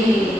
be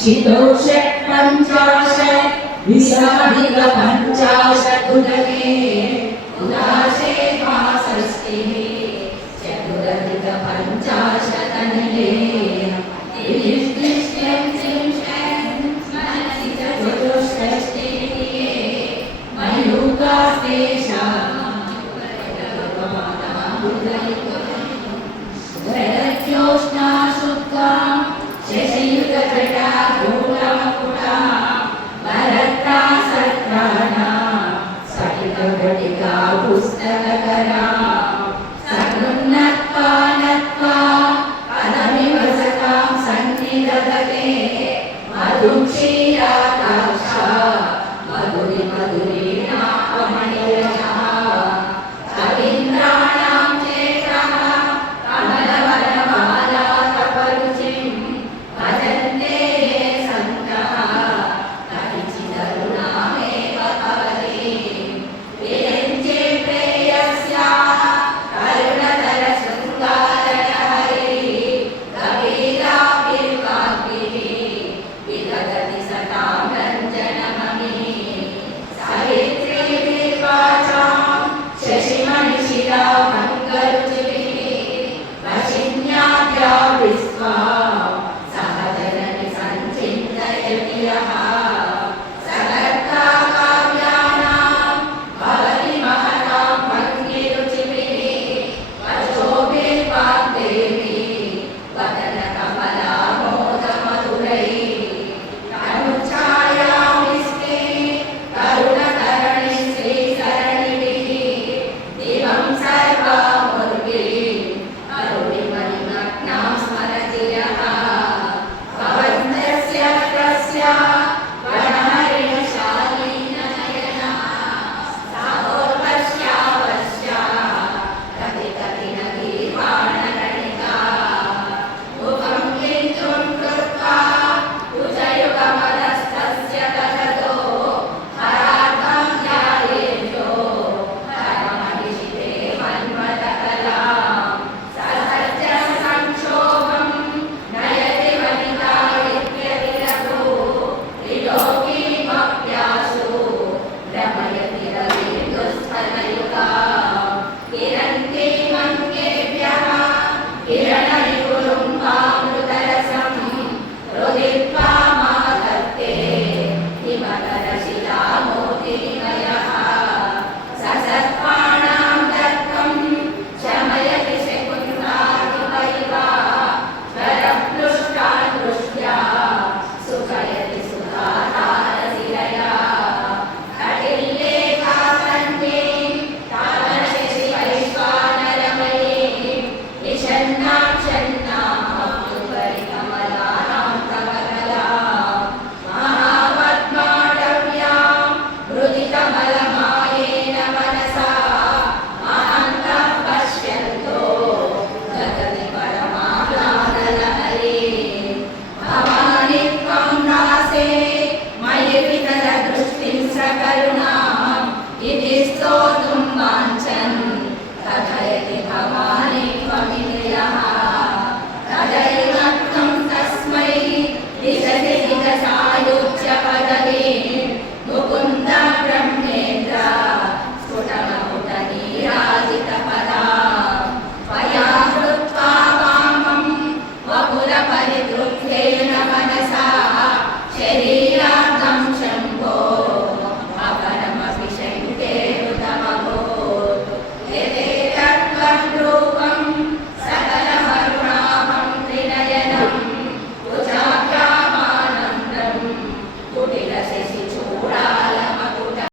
चितौ षट्पञ्चाशत् विशाधिकपञ्चाशदुदके पुस्तकरा सन्नत्वा नत्वा पदमिव सखां सन्निदते मधुक्षीराकाक्षा मधुनि मधुनि